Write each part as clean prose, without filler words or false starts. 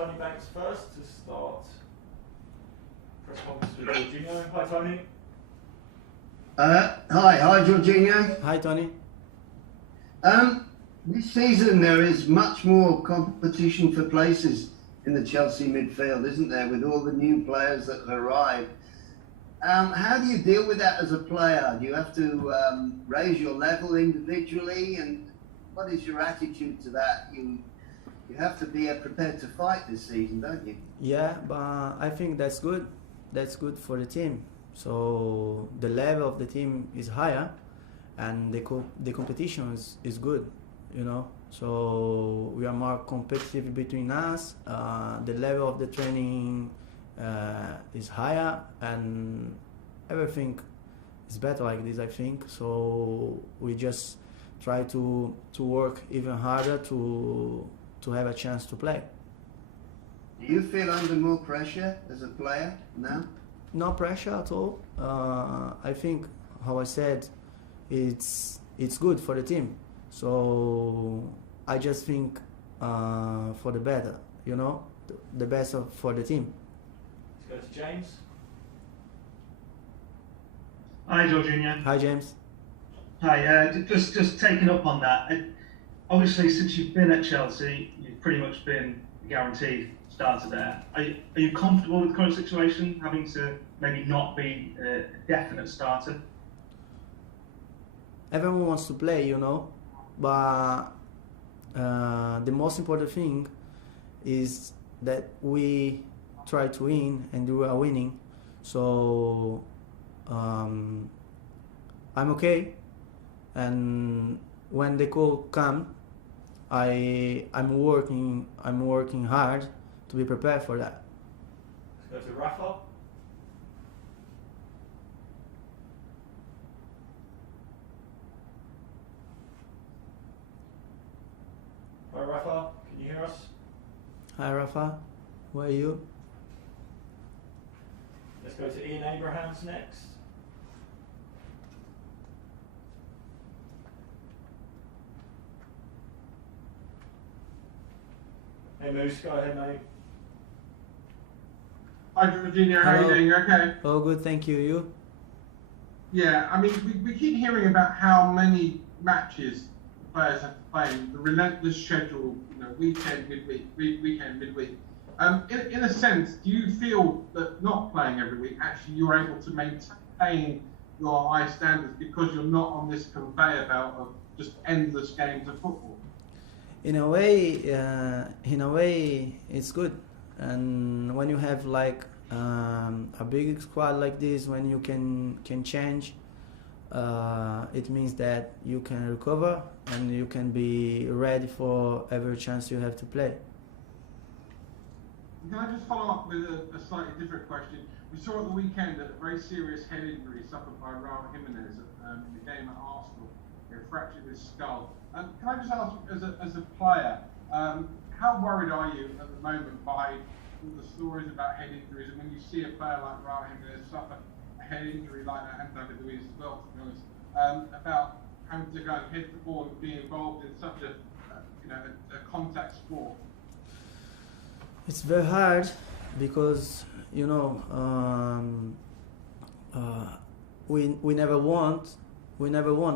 Tony Banks first to start press conference with Jorginho. Hi, Tony. Hi, Jorginho. Hi, Tony. This season there is much more competition for places in the Chelsea midfield, isn't there, with all the new players that have arrived? How do you deal with that as a player? Do you have to raise your level individually, and what is your attitude to that? You have to be prepared to fight this season, don't you? Yeah, but I think that's good. That's good for the team. So the level of the team is higher, and the competition is good, you know. So we are more competitive between us. The level of the training is higher, and everything is better like this, I think. So we just try to work even harder to have a chance to play. Do you feel under more pressure as a player now? No pressure at all. I think, how I said, it's good for the team. So I just think for the better, you know, the best for the team. Let's go to James. Hi, Jorginho. Hi, James. Hi. Just taking up on that. Obviously, since you've been at Chelsea, you've pretty much been guaranteed starter there. Are you comfortable with the current situation, having to maybe not be a definite starter? Everyone wants to play, you know, but the most important thing is that we try to win, and we are winning. So I'm okay, and when the call comes, I'm working hard to be prepared for that. Let's go to Rafa. Hi, Rafa. Can you hear us? Hi, Rafa. Where are you? Let's go to Ian Abrahams next. Hey Moose, go ahead mate. Hi, Jorginho. How are you doing? You okay? Oh, good, thank you. You? Yeah, I mean, we keep hearing about how many matches players have to play, the relentless schedule, you know, weekend, midweek. In a sense, do you feel that not playing every week, actually you're able to maintain your high standards because you're not on this conveyor belt of just endless games of football? In a way, it's good. And when you have like a big squad like this, when you can change, it means that you can recover and you can be ready for every chance you have to play. Can I just follow up with a slightly different question? We saw at the weekend a very serious head injury suffered by Raul Jimenez in the game at Arsenal. He fractured his skull. Can I just ask, as a player, how worried are you at the moment by all the stories about head injuries, and when you see a player like Raul Jimenez suffer a head injury like that, and David Luiz as well, to be honest, about having to go and hit the ball and be involved in such a contact sport? It's very hard because, you know, we never want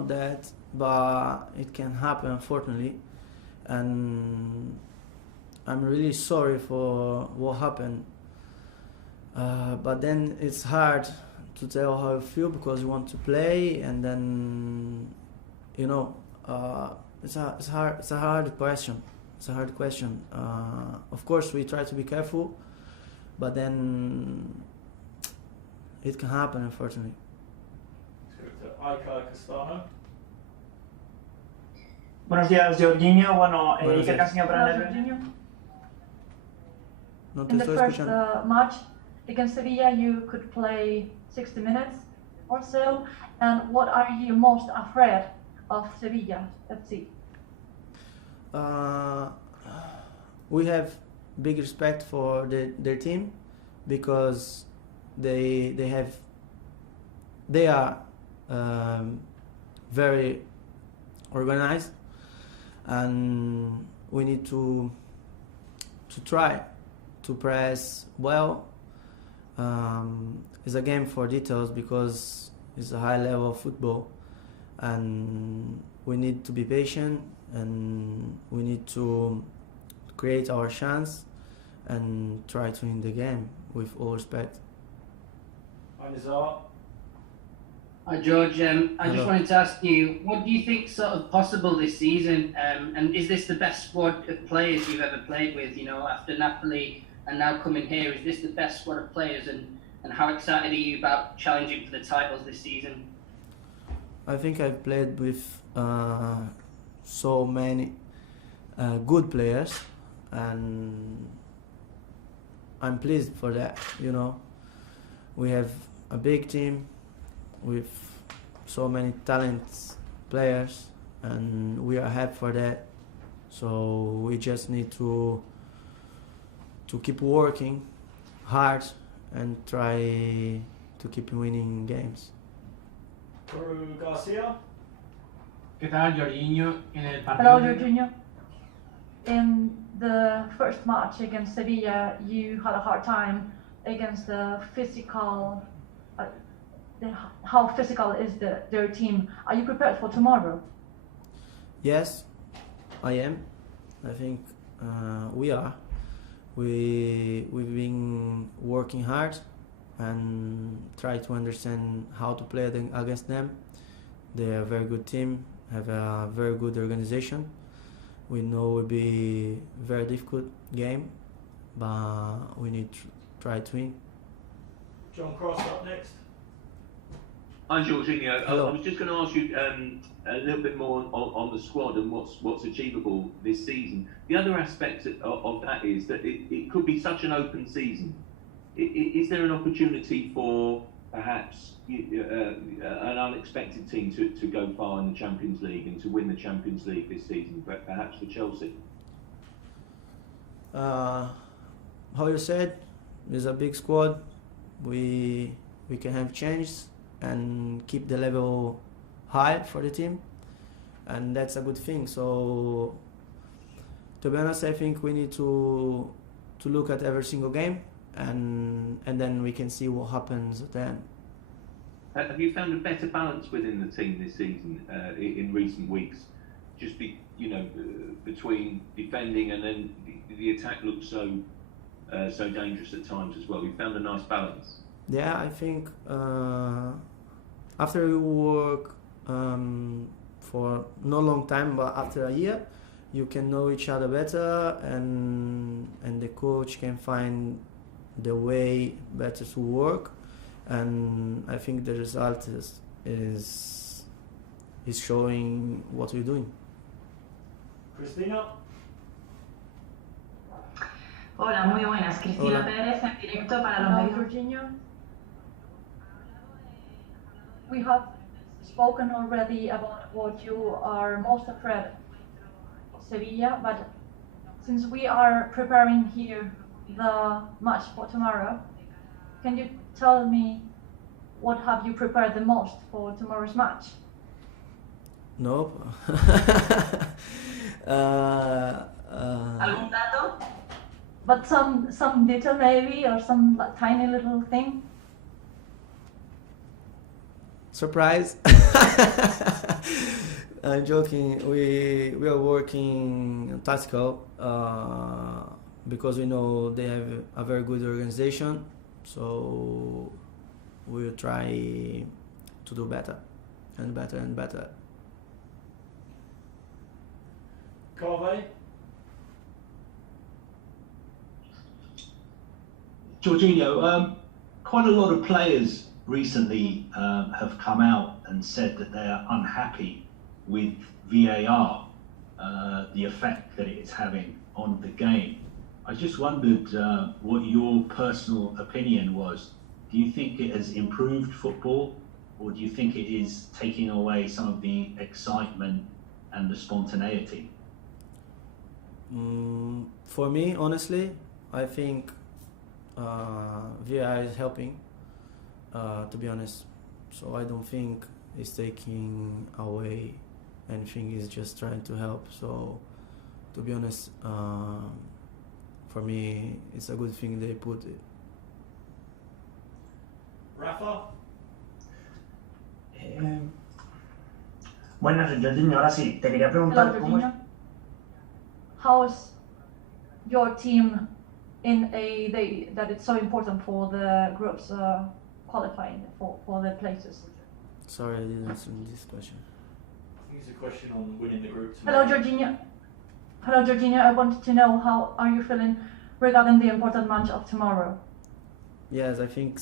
that, but it can happen, unfortunately, and I'm really sorry for what happened. But then it's hard to tell how I feel because you want to play, and then, you know, it's a hard question. It's a hard question. Of course, we try to be careful, but then it can happen, unfortunately. Buenos días, Jorginho. Bueno, Buenos ¿qué días. canción para el Jorginho? No te In the estoy first escuchando. match against Sevilla, you could play 60 minutes or so. And what are you most afraid of Sevilla FC? We have big respect for their team because they are very organized, and we need to try to press well. It's a game for details because it's a high level of football, and we need to be patient and we need to create our chance and try to win the game with all respect. Hi George, I Hello. just wanted to ask you, what do you think sort of possible this season? And is this the best squad of players you've ever played with? You know, after Napoli and now coming here, is this the best squad of players? And how excited are you about challenging for the titles this season? I think I've played with so many good players, and I'm pleased for that. You know, we have a big team with so many talented players, and we are happy for that. So we just need to keep working hard and try to keep winning games. Garcia. ¿Qué tal, Jorginho? En el Hello, partido de- Jorginho. In the first match against Sevilla, you had a hard time against the physical. How physical is their team? Are you prepared for tomorrow? Yes, I am. I think we are. We've been working hard and try to understand how to play against them. They're a very good team, have a very good organization. We know it will be a very difficult game, but we need to try to win. John Cross up next. Hi, Jorginho. Hello. I was just going to ask you a little bit more on the squad and what's achievable this season. The other aspect of that is that it could be such an open season. Is there an opportunity for perhaps an unexpected team to go far in the Champions League and to win the Champions League this season, perhaps for Chelsea? How you said, there's a big squad. We can have changes and keep the level high for the team, and that's a good thing. So to be honest, I think we need to look at every single game, and then we can see what happens then. Have you found a better balance within the team this season in recent weeks? Just between defending and then the attack looks so dangerous at times as well. You found a nice balance. Yeah, I think after you work for no long time, but after a year, you can know each other better, and the coach can find the way better to work, and I think the result is showing what we're doing. Cristina. Hola, muy buenas. Cristina Hola. Pérez, en directo para los Hello, medios. Jorginho. We have spoken already about what you are most afraid of Sevilla, but since we are preparing here the match for tomorrow, can you tell me what have you prepared the most for tomorrow's match? Nope. ¿Algún dato? But some detail maybe, or some like, tiny little thing. Surprise. I'm joking. We are working tactical because we know they have a very good organization, so we'll try to do better and better and better. Carve. Jorginho, quite a lot of players recently have come out and said that they are unhappy with VAR, the effect that it is having on the game. I just wondered what your personal opinion was. Do you think it has improved football, or do you think it is taking away some of the excitement and the spontaneity? For me, honestly, I think VAR is helping, to be honest. So I don't think it's taking away anything, it's just trying to help. So to be honest, for me, it's a good thing they put it. Rafa? Buenas, Jorginho. Ahora sí, te quería Hello, preguntar cómo es. Jorginho. How's your team in a day that it's so important for the groups qualifying for the places? Sorry, I didn't answer this question. I think it's a question on winning the group Hello, tomorrow. Jorginho. Hello, Jorginho. I wanted to know how are you feeling regarding the important match of tomorrow? Yes, I think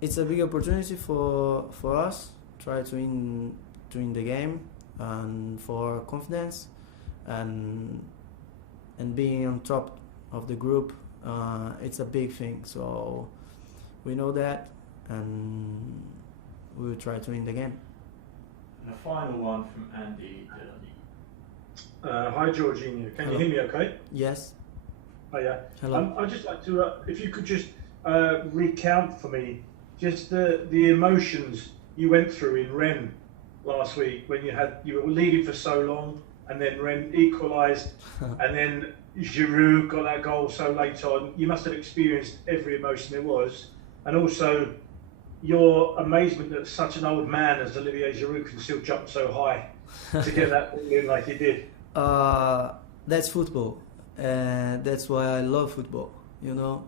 it's a big opportunity for us. Try to win the game and for confidence and being on top of the group. It's a big thing. So we know that, and we will try to win the game. And a final one from Andy. Hi, Jorginho. Can you hear me okay? Yes. Oh, yeah. Hello. I'd just like to, if you could just recount for me just the emotions you went through in Rennes last week when you were leading for so long, and then Rennes equalised, and then Giroud got that goal so late on. You must have experienced every emotion there was, and also your amazement that such an old man as Olivier Giroud can still jump so high to get that ball in like he did. That's football, and that's why I love football. You know,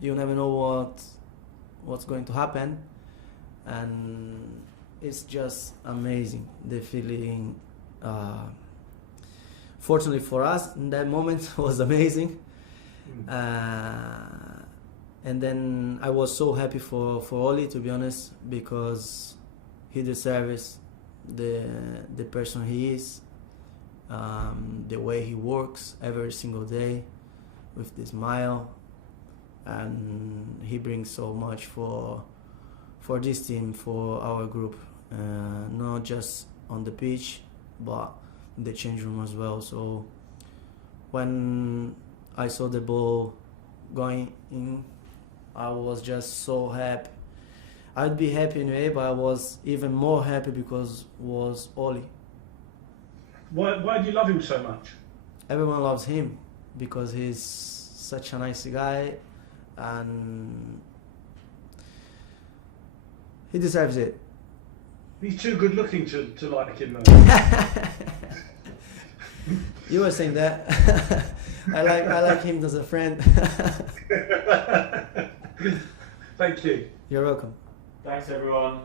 you never know what's going to happen, and it's just amazing, the feeling. Fortunately for us, in that moment was amazing. And then I was so happy for Oli, to be honest, because he deserves the person he is, the way he works every single day with the smile, and he brings so much for this team, for our group, not just on the pitch but in the change room as well. So when I saw the ball going in, I was just so happy. I'd be happy anyway, but I was even more happy because it was Oli. Why do you love him so much? Everyone loves him because he's such a nice guy, and he deserves it. He's too good looking to like him though. You were saying that. I like him as a friend. Thank you. You're welcome. Thanks, everyone.